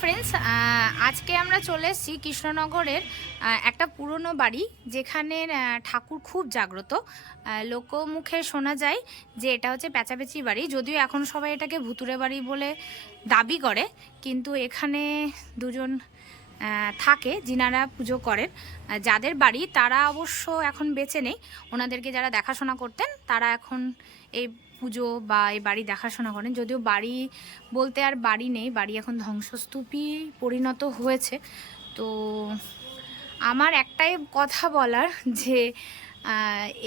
Friends, আজকে আমরা চলে এসেছি কৃষ্ণনগরের একটা পুরনো বাড়ি, যেখানে ঠাকুর খুব জাগ্রত। লোকমুখে শোনা যায় যে এটা হচ্ছে পেঁচাপেচি বাড়ি, যদিও এখন সবাই এটাকে ভুতুরে বাড়ি বলে দাবি করে, কিন্তু এখানে দুজন থাকে যিনারা পুজো করেন। যাদের বাড়ি তারা অবশ্য এখন বেঁচে নেই, ওনাদেরকে যারা দেখাশোনা করতেন তারা এখন এই পুজো বা এই বাড়ি দেখাশোনা করেন। যদিও বাড়ি বলতে আর বাড়ি নেই, বাড়ি এখন ধ্বংসস্তূপই পরিণত হয়েছে। তো আমার একটাই কথা বলার যে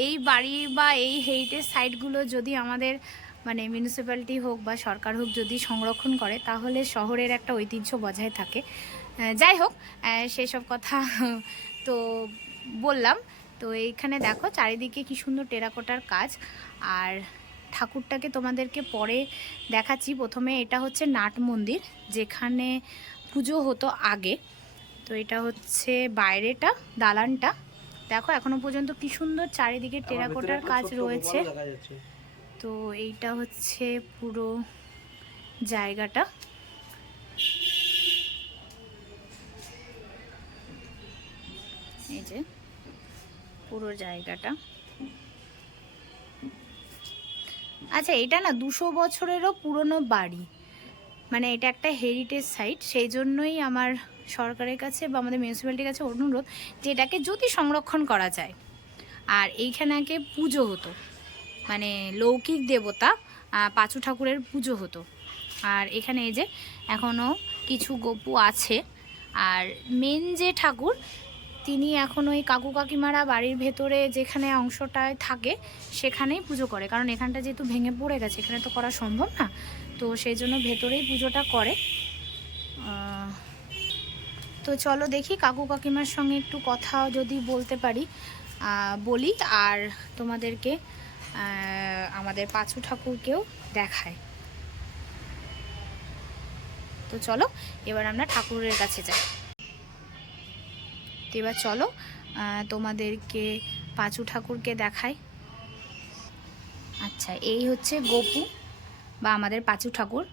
এই বাড়ি বা এই হেরিটেজ সাইটগুলো যদি আমাদের মানে মিউনিসিপ্যালিটি হোক বা সরকার হোক যদি সংরক্ষণ করে, তাহলে শহরের একটা ঐতিহ্য বজায় থাকে। যাই হোক, সেই সব কথা তো বললাম। তো এইখানে দেখো চারিদিকে কি সুন্দর টেরাকোটার কাজ, আর ঠাকুরটাকে তোমাদেরকে পরে দেখাচ্ছি। প্রথমে এটা হচ্ছে নাট মন্দির, যেখানে পুজো হতো আগে। তো এটা হচ্ছে বাইরেটা, দালানটা দেখো এখনো পর্যন্ত কি সুন্দর চারিদিকে টেরাকোটার কাজ রয়েছে। তো এইটা হচ্ছে পুরো জায়গাটা। এই যে পুরো জায়গাটা। আচ্ছা, এটা না 200 বছরেরও পুরনো বাড়ি, মানে এটা একটা হেরিটেজ সাইট। সেই জন্যই আমার সরকারের কাছে বা আমাদের মিউনিসিপ্যালিটির কাছে অনুরোধ যে এটাকে যদি সংরক্ষণ করা যায়। আর এইখানে আগে পুজো হতো, মানে লৌকিক দেবতা পাঁচু ঠাকুরের পুজো হতো। আর এখানে এই যে এখনও কিছু গপু আছে। আর মেন যে ঠাকুর, তিনি এখন ওই কাকু কাকিমারা বাড়ির ভেতরে যেখানে অংশটায় থাকে সেখানেই পুজো করে, কারণ এখানটা যেহেতু ভেঙে পড়ে গেছে, এখানে তো করা সম্ভব না। তো সেই জন্য ভেতরেই পুজোটা করে। তো চলো দেখি কাকু কাকিমার সঙ্গে একটু কথা যদি বলতে পারি বলি, আর তোমাদেরকে আমাদের পাঁচু ঠাকুরকেও দেখায়। তো চলো এবার আমরা ঠাকুরের কাছে যাই। তো এবার চলো তোমাদেরকে পাঁচু ঠাকুরকে দেখাই। আচ্ছা, এই হচ্ছে গোপু বা আমাদের পাঁচু ঠাকুর।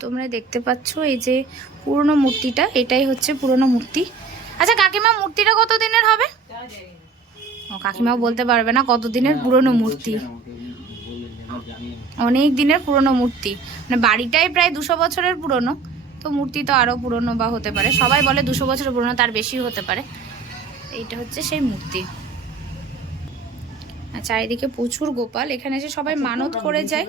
তোমরা দেখতে পাচ্ছ এই যে পুরনো মূর্তিটা, এটাই হচ্ছে পুরনো মূর্তি। আচ্ছা কাকিমা, মূর্তিটা কত দিনের হবে? ও, কাকিমাও বলতে পারবে না কত দিনের পুরনো মূর্তি। অনেক দিনের পুরনো মূর্তি, মানে বাড়িটাই প্রায় 200 বছরের পুরনো, তো মূর্তি তো আরও পুরনো বা হতে পারে। সবাই বলে 200 বছরের পুরনো, তার বেশিও হতে পারে। এইটা হচ্ছে সেই মূর্তি। চারিদিকে প্রচুর গোপাল, এখানে এসে সবাই মানত করে যায়।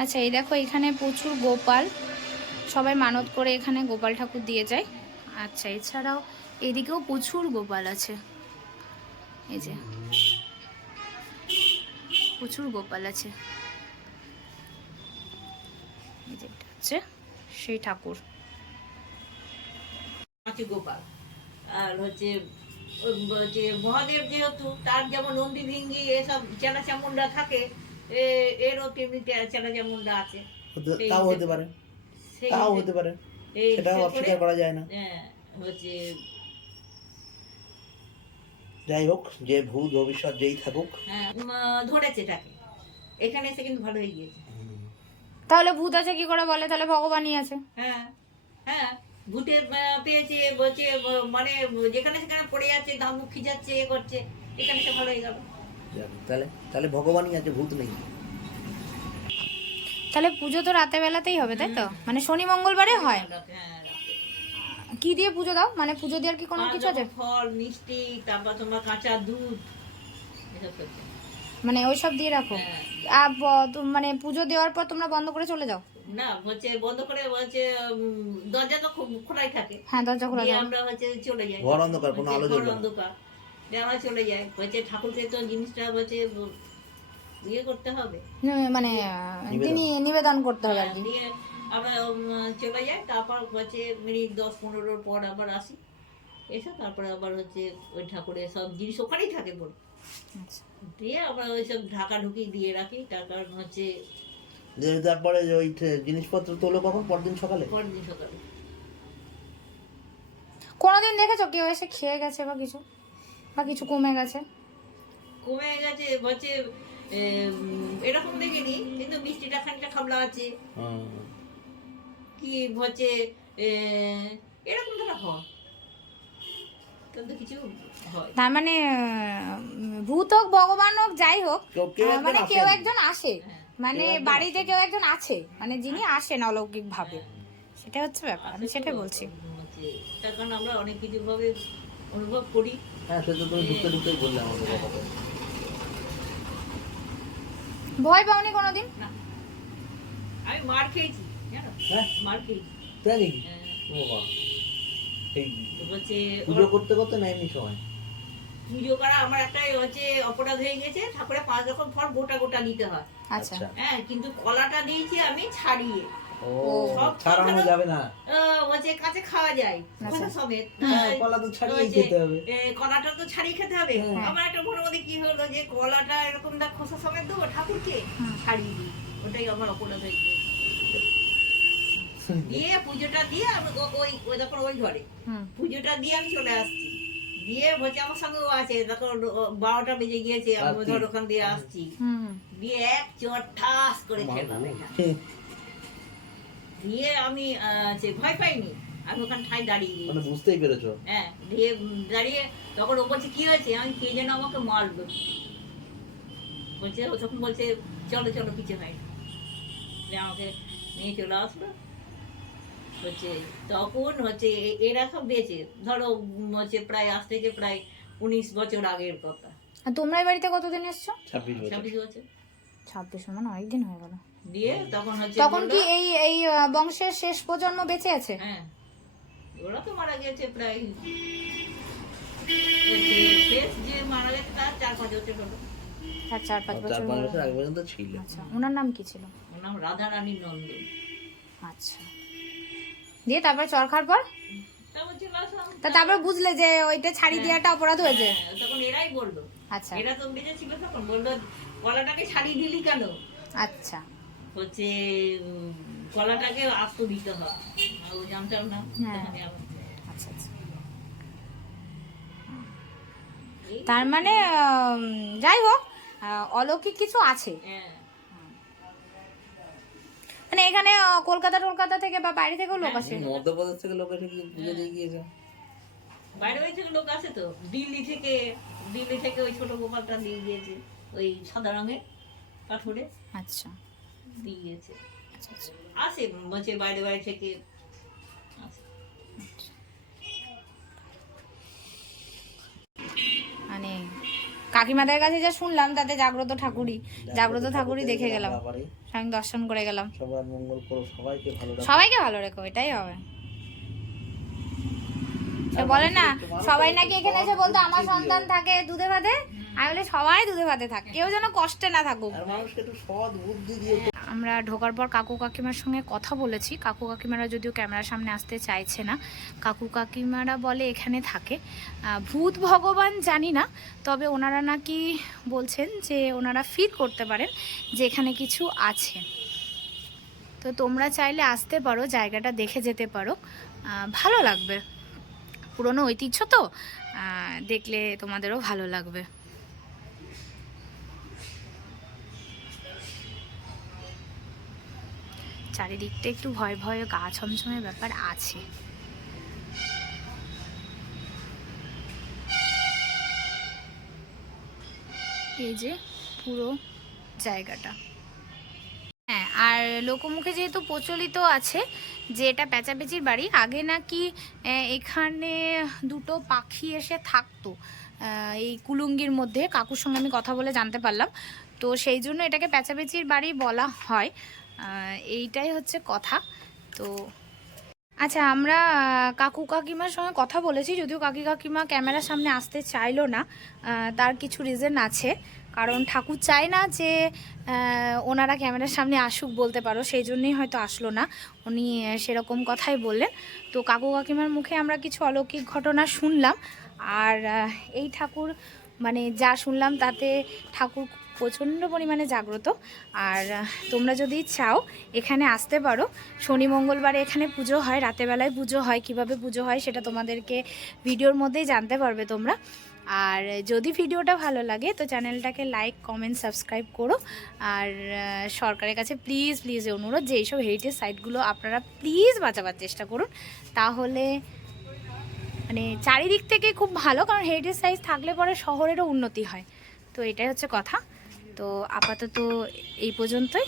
আচ্ছা, এই দেখো এখানে প্রচুর গোপাল, সবাই মানত করে এখানে গোপাল ঠাকুর দিয়ে যায়। আচ্ছা, এছাড়াও এদিকেও প্রচুর গোপাল আছে, এই যে প্রচুর গোপাল আছে। এই যে এটা হচ্ছে সেই ঠাকুর গোপাল। আর হচ্ছে মহাদেব, যেহেতু তার যেমন নন্দী ভিঙ্গি এসব চেনা চামুন্ডা থাকে, এরও তেমনি চেনা চামুন্ডা আছে। তাও হতে পারে, তাও হতে পারে, সেটা অস্বীকার করা যায় না। হচ্ছে যাই হোক, যে ভূত ভবিষ্যৎ যেই থাকুক, ধরেছে তাকে। এখানে এসে কিন্তু ভালো হয়ে গিয়েছে। তাহলে ভূত আছে কি করে বলে? তাহলে ভগবানই আছে। হ্যাঁ হ্যাঁ, ভূতে পেয়েছে বলছে, মানে যেখানে সেখানে পড়ে যাচ্ছে, ধামুক খিজাচ্ছে, এ করছে, এখানে সে ভালো হয়ে গেল। তাহলে তাহলে ভগবানই আছে, ভূত নেই। তাহলে পুজো তো রাতে বেলাতেই হবে, তাই তো? মানে শনি মঙ্গলবারে হয়। কি দিয়ে পুজো দাও? মানে পুজো দেওয়ার কি কোনো কিছু আছে? ফল মিষ্টি, তারপর তোমার কাঁচা দুধ, এসব করছে। মানে ওইসব দিয়ে রাখো? আর মানে পুজো দেওয়ার পর তোমরা বন্ধ করে চলে যাও? না, হচ্ছে বন্ধ করে, হচ্ছে দরজা তো খোলাই থাকে। হ্যাঁ, দরজা খোলা থাকে। আমরা হচ্ছে চলে যাই, ঘর অন্ধকার, কোনো আলো জ্বলবে না। অন্ধকার, আমরা চলে যাই। হচ্ছে ঠাকুরকে তো জিনিসটা হচ্ছে ইয়ে করতে হবে, মানে নিবেদন করতে হবে আর কি। দিয়ে আমরা চলে যাই। তারপর হচ্ছে মিনিট 10-15 পর আবার আসি, এসে তারপরে আবার হচ্ছে ওই ঠাকুরের সব জিনিস ওখানেই থাকে বলে দিয়ে আমরা ওইসব ঢাকা ঢুকি দিয়ে রাখি। তার কারণ হচ্ছে তারপরে ওই জিনিসপত্র তোলো কখন? পরদিন সকালে। কোনোদিন দেখেছো কেউ এসে খেয়ে গেছে বা কিছু, বা কিছু কমে গেছে? হচ্ছে এরকম দেখিনি, কিন্তু মিষ্টিটা খানিকটা খাবলা আছে। কি হচ্ছে এরকম ধরা হয়, কিন্তু কিছু হয়। তার মানে ভূত হোক ভগবান হোক যাই হোক, মানে কেউ একজন আসে, মানে বাড়িতে কেউ একজন আছে, মানে যিনি আসেন অলৌকিক ভাবে, সেটা হচ্ছে ব্যাপার। আমি সেটাই বলছি। তার কারণ আমরা অনেক কিছু ভাবে অনুভব করি। হ্যাঁ সেটা তুমি ঢুকতে ঢুকতেই বললে আমাদের কথাটা। ভয় পাওনি কোনোদিন? না, আমি মার খেয়েছি জানো, হ্যাঁ মার খেয়েছি। তাই নাকি? হ্যাঁ, ও বাবা, এই তো হচ্ছে পুজো করতে করতে না এমনি সময়? পুজো করা আমার একটা হচ্ছে অপরাধ হয়ে গেছে, ঠাকুরে 5 রকম ফল গোটা গোটা নিতে হয়। আচ্ছা, হ্যাঁ, কিন্তু কলাটা দিয়েছি আমি ছাড়িয়ে। ও সব ছাড়ানো যাবে না? হচ্ছে কাঁচে খাওয়া যায় খোসা সমেত। হ্যাঁ কলা তো ছাড়িয়ে খেতে হবে। কলাটা তো ছাড়িয়ে খেতে হবে। হ্যাঁ। আমার একটা মনে মধ্যে কি হলো যে কলাটা এরকম দা খোসা সমেত দেবো ঠাকুরকে, ছাড়িয়ে দিই। ওটাই আমার অপরাধ হয়ে গেছে। দিয়ে পুজোটা দিয়ে আমি ওই তখন ওই ঘরে পুজোটা দিয়ে আমি চলে আসছি। দিয়ে বলছে আমার সঙ্গে ও আছে, তখন 12টা বেজে গিয়েছে, আমি ধর ওখান দিয়ে আসছি। দিয়ে এক চট ঠাস করে খেলাম এখানে। দিয়ে আমি ভয় পাইনি, আমি ওখানে ঠাই দাঁড়িয়ে গিয়েছি। মানে বুঝতেই পেরেছো? হ্যাঁ, দিয়ে দাঁড়িয়ে তখন ও বলছে কি হয়েছে, আমি কে যেন আমাকে মারলো বলছে। ও তখন বলছে চলো চলো কিছু হয় না, দিয়ে আমাকে নিয়ে চলে আসলো। হচ্ছে তখন হচ্ছে এরা সব বেঁচে, ধরো হচ্ছে প্রায় আজ থেকে প্রায় 19 বছর আগের কথা। আর তোমরা এই বাড়িতে কতদিন এসছো? 26 বছর। 26 মানে অনেকদিন হয়ে গেল। দিয়ে তখন হচ্ছে তখন কি এই এই বংশের শেষ প্রজন্ম বেঁচে আছে? হ্যাঁ, ওরা তো মারা গেছে প্রায়, শেষ যে মারা গেছে তার 4-5 বছর হলো। তার 4-5 বছর 4-5 বছর আগে পর্যন্ত ছিল। আচ্ছা, ওনার নাম কি ছিল? ওর নাম রাধা রানী নন্দ। আচ্ছা, দিয়ে তারপরে চর খাওয়ার পর তারপর চলে আসলাম। তারপর বুঝলে যে ওইটা ছাড়ি দেওয়াটা অপরাধ হয়েছে? হ্যাঁ, তখন এরাই বললো, আচ্ছা এরা তো বেঁচে ছিল তখন, বললো কলাটাকে ছাড়িয়ে দিলি কেন? আচ্ছা, হচ্ছে কলাটাকে আস্ত দিতে হয়, ও জানতাম না। হ্যাঁ। তখন আচ্ছা আচ্ছা। তার মানে যাই হোক, অলৌকিক কিছু আছে। হ্যাঁ, মানে এখানে কলকাতা থেকে বা বাইরে থেকেও লোক আসে? মধ্যপ্রদেশ থেকে লোক এসে পুজো দিয়ে গিয়েছে। বাইরে ওই থেকে লোক আসে তো, দিল্লি থেকে ওই ছোট গোপালটা দিয়ে গিয়েছে, ওই সাদা রঙের পাথরে আচ্ছা দিয়ে গিয়েছে। আচ্ছা আচ্ছা। আসে বলছে বাইরে থেকে আসে। মানে কাকিমাদের কাছে যা শুনলাম তাতে জাগ্রত ঠাকুরই দেখে গেলাম, স্বয়ং দর্শন করে গেলাম। সবার মঙ্গল করো, সবাইকে ভালো রেখো, এটাই হবে। সে বলে না সবাই নাকি এখানে এসে বলতো আমার সন্তান থাকে দুধে ভাতে, আমি বলি সবাই দুধে ভাতে থাক, কেউ যেন কষ্টে না থাকুক। আর মানুষকে একটু সৎ বুদ্ধি দিয়ে। আমরা ঢোকার পর কাকু কাকিমার সঙ্গে কথা বলেছি। কাকু কাকিমারা যদিও ক্যামেরার সামনে আসতে চাইছে না, কাকু কাকিমারা বলে এখানে থাকে। ভূত ভগবান জানি না, তবে ওনারা নাকি বলছেন যে ওনারা ফিল করতে পারেন যে এখানে কিছু আছে। তো তোমরা চাইলে আসতে পারো, জায়গাটা দেখে যেতে পারো, ভালো লাগবে। পুরনো ঐতিহ্য তো, দেখলে তোমাদেরও ভালো লাগবে। চারিদিকটা একটু ভয় ভয় গা ছমছমের ব্যাপার আছে। এই যে পুরো জায়গাটা। হ্যাঁ, আর লোকমুখে যেহেতু প্রচলিত আছে যে এটা পেঁচাপেচির বাড়ি, আগে নাকি এখানে দুটো পাখি এসে থাকতো এই কুলুঙ্গির মধ্যে, কাকুর সঙ্গে আমি কথা বলে জানতে পারলাম। তো সেই জন্য এটাকে পেঁচাপেচির বাড়ি বলা হয়, এইটাই হচ্ছে কথা। তো আচ্ছা, আমরা কাকু কাকিমার সঙ্গে কথা বলেছি, যদিও কাকিমা ক্যামেরার সামনে আসতে চাইলো না। তার কিছু রিজন আছে, কারণ ঠাকুর চায় না যে ওনারা ক্যামেরার সামনে আসুক, বলতে পারো, সেই জন্যই হয়তো আসলো না। উনি সেরকম কথাই বললেন। তো কাকু কাকিমার মুখে আমরা কিছু অলৌকিক ঘটনা শুনলাম। আর এই ঠাকুর মানে যা শুনলাম তাতে ঠাকুর প্রচণ্ড পরিমাণে জাগ্রত। আর তোমরা যদি চাও এখানে আসতে পারো। শনি মঙ্গলবারে এখানে পুজো হয়, রাতেরবেলায় পুজো হয়। কিভাবে পুজো হয় সেটা তোমাদেরকে ভিডিওর মধ্যেই জানতে পারবে তোমরা। আর যদি ভিডিওটা ভালো লাগে তো চ্যানেলটাকে লাইক কমেন্ট সাবস্ক্রাইব করো। আর সরকারের কাছে প্লিজ প্লিজ অনুরোধ যে এইসব হেরিটেজ সাইটগুলো আপনারা প্লিজ বাঁচাবার চেষ্টা করুন, তাহলে মানে চারিদিক থেকে খুব ভালো, কারণ হেরিটেজ সাইট থাকলে পরে শহরেরও উন্নতি হয়। তো এটাই হচ্ছে কথা। তো আপাতত এই পর্যন্তই।